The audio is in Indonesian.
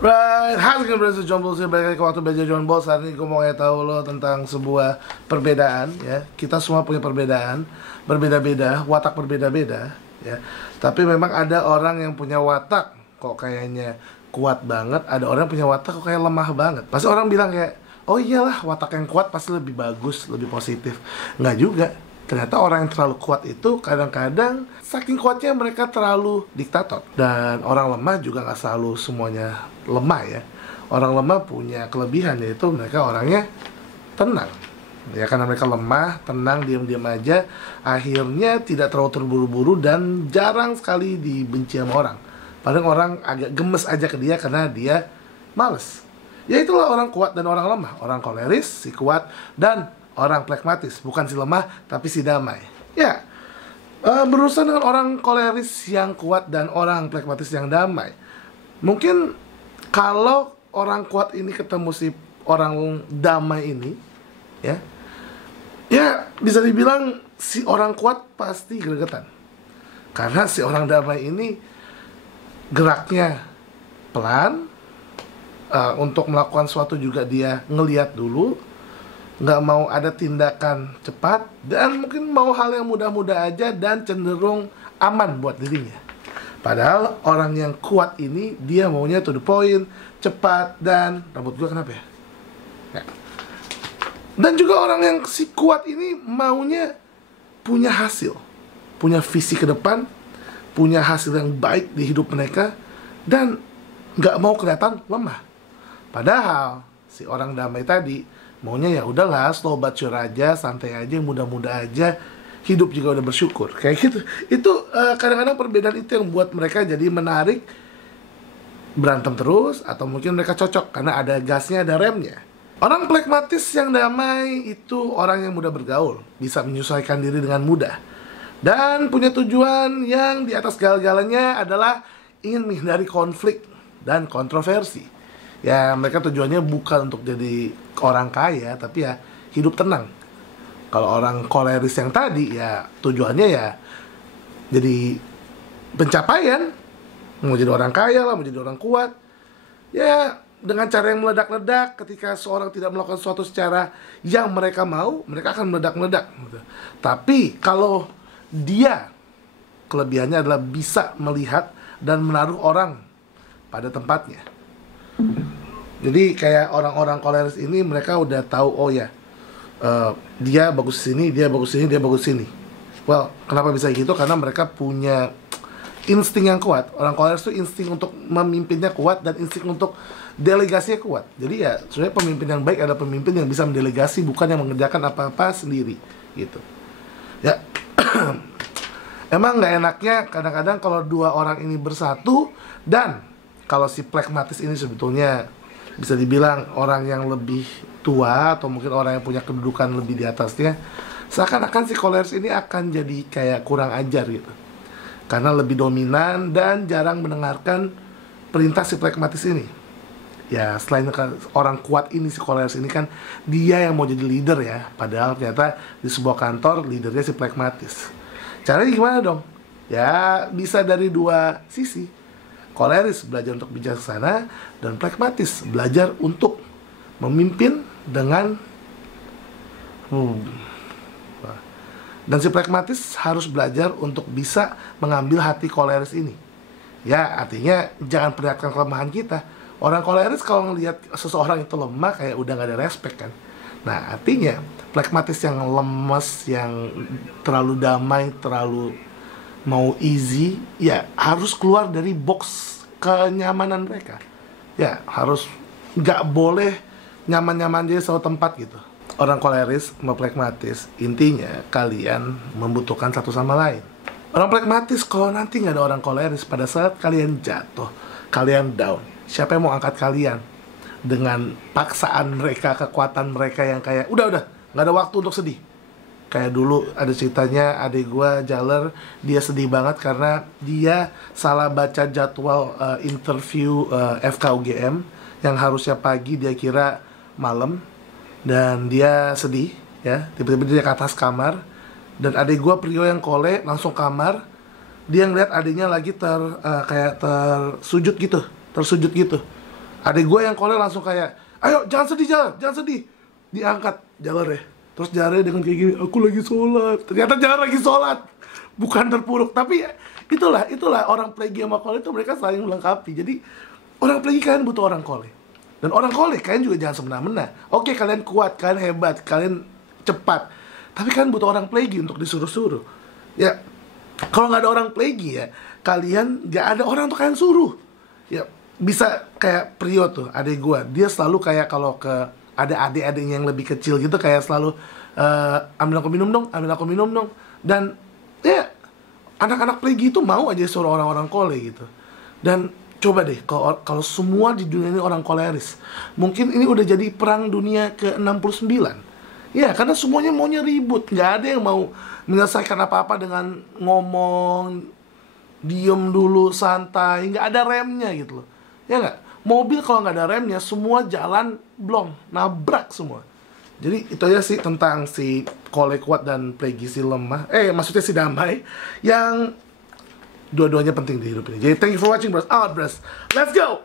Right, how's it going bro? John Ball, balik lagi ke waktu belajar John Ball. Saat ini gue mau tahu lo tentang sebuah perbedaan ya. Kita semua punya perbedaan, berbeda-beda, watak berbeda-beda ya. Tapi memang ada orang yang punya watak kok kayaknya kuat banget, ada orang yang punya watak kok kayak lemah banget. Pasti orang bilang kayak, oh iyalah watak yang kuat pasti lebih bagus, lebih positif. Nggak juga. Ternyata orang yang terlalu kuat itu kadang-kadang saking kuatnya mereka terlalu diktator. Dan orang lemah juga nggak selalu semuanya lemah ya. Orang lemah punya kelebihan, yaitu mereka orangnya tenang. Ya, karena mereka lemah, tenang, diam-diam aja, akhirnya tidak terlalu terburu-buru dan jarang sekali dibenci sama orang. Padahal orang agak gemes aja ke dia karena dia males. Ya itulah orang kuat dan orang lemah. Orang koleris, si kuat, dan orang pragmatis, bukan si lemah tapi si damai. Ya, berurusan dengan orang koleris yang kuat dan orang pragmatis yang damai. Mungkin kalau orang kuat ini ketemu si orang damai ini, ya bisa dibilang si orang kuat pasti gregetan. Karena si orang damai ini geraknya pelan, untuk melakukan sesuatu juga dia ngeliat dulu, nggak mau ada tindakan cepat, dan mungkin mau hal yang mudah-mudah aja dan cenderung aman buat dirinya. Padahal orang yang kuat ini dia maunya to the point, cepat, dan rambut gue kenapa ya? Dan juga orang yang si kuat ini maunya punya hasil, punya visi ke depan, punya hasil yang baik di hidup mereka, dan nggak mau kelihatan lemah. Padahal si orang damai tadi maunya ya udahlah, slow but sure aja, santai aja, mudah-mudah aja, hidup juga udah bersyukur, kayak gitu. Itu kadang-kadang perbedaan itu yang buat mereka jadi menarik, berantem terus, atau mungkin mereka cocok karena ada gasnya, ada remnya. Orang pragmatis yang damai itu orang yang mudah bergaul, bisa menyesuaikan diri dengan mudah, dan punya tujuan yang di atas segala-galanya adalah ingin menghindari konflik dan kontroversi. Ya, mereka tujuannya bukan untuk jadi orang kaya, tapi ya hidup tenang. Kalau orang koleris yang tadi, ya tujuannya ya jadi pencapaian. Mau jadi orang kaya lah, mau jadi orang kuat. Ya, dengan cara yang meledak-ledak. Ketika seorang tidak melakukan sesuatu secara yang mereka mau, mereka akan meledak-ledak gitu. Tapi kalau dia, kelebihannya adalah bisa melihat dan menaruh orang pada tempatnya. Jadi kayak orang-orang koleris ini mereka udah tahu, oh ya, dia bagus sini, dia bagus sini, dia bagus sini. Well, kenapa bisa gitu? Karena mereka punya insting yang kuat. Orang koleris itu insting untuk memimpinnya kuat dan insting untuk delegasinya kuat. Jadi ya sebenarnya pemimpin yang baik adalah pemimpin yang bisa mendelegasi, bukan yang mengerjakan apa-apa sendiri gitu. Ya, emang nggak enaknya kadang-kadang kalau dua orang ini bersatu, dan kalau si pragmatis ini sebetulnya bisa dibilang orang yang lebih tua, atau mungkin orang yang punya kedudukan lebih di atasnya, seakan-akan si koleris ini akan jadi kayak kurang ajar gitu, karena lebih dominan dan jarang mendengarkan perintah si pragmatis ini. Ya, selain orang kuat ini, si koleris ini kan dia yang mau jadi leader ya, padahal ternyata di sebuah kantor leadernya si pragmatis. Caranya gimana dong? Ya bisa dari dua sisi. Koleris belajar untuk bijaksana, dan pragmatis belajar untuk memimpin dengan dan si pragmatis harus belajar untuk bisa mengambil hati koleris ini. Ya, artinya jangan perlihatkan kelemahan kita. Orang koleris kalau ngelihat seseorang itu lemah, kayak udah gak ada respect kan. Nah, artinya pragmatis yang lemes, yang terlalu damai, terlalu mau easy, ya harus keluar dari box kenyamanan mereka. Ya harus, nggak boleh nyaman-nyaman aja satu tempat gitu. Orang koleris sama pragmatis, intinya kalian membutuhkan satu sama lain. Orang pragmatis, kalau nanti nggak ada orang koleris, pada saat kalian jatuh, kalian down, siapa yang mau angkat kalian? Dengan paksaan mereka, kekuatan mereka yang kayak udah nggak ada waktu untuk sedih. Kayak dulu ada ceritanya adik gue, Jaler, dia sedih banget karena dia salah baca jadwal interview FKUGM yang harusnya pagi, dia kira malam, dan dia sedih ya. Tiba-tiba dia ke atas kamar, dan adik gue Prio yang kole langsung kamar. Dia ngeliat adiknya lagi kayak tersujud gitu. Adik gue yang Kole langsung kayak, ayo jangan sedih Jar, jangan sedih. Diangkat Jar ya. Terus Jar dengan kayak gini, aku lagi sholat. Ternyata Jar lagi sholat, bukan terpuruk. Tapi itulah orang Plegi sama Kole itu mereka saling melengkapi. Jadi orang Plegi kalian butuh orang Kole. Dan orang Kole kalian juga jangan semena-mena. Oke, kalian kuat, kalian hebat, kalian cepat. Tapi kalian butuh orang Plegi untuk disuruh-suruh. Ya, kalau nggak ada orang Plegi ya, kalian nggak ada orang untuk kalian suruh. Ya, bisa kayak Prio tuh, adik gua. Dia selalu kayak kalau ke ada adik-adiknya yang lebih kecil gitu, kayak selalu ambil aku minum dong. Dan ya, anak-anak Plegi itu mau aja suruh orang-orang Kole gitu. Dan coba deh, kalau semua di dunia ini orang koleris, mungkin ini udah jadi perang dunia ke-69. Ya, karena semuanya maunya ribut. Nggak ada yang mau menyelesaikan apa-apa dengan ngomong, diem dulu, santai. Nggak ada remnya gitu loh. Ya nggak? Mobil kalau nggak ada remnya, semua jalan blong, nabrak semua. Jadi itu aja sih tentang si Kole kuat dan Plegi si lemah. Maksudnya si damai. Yang dua-duanya penting di hidup ini. Jadi thank you for watching, bros. Out, bros. Let's go!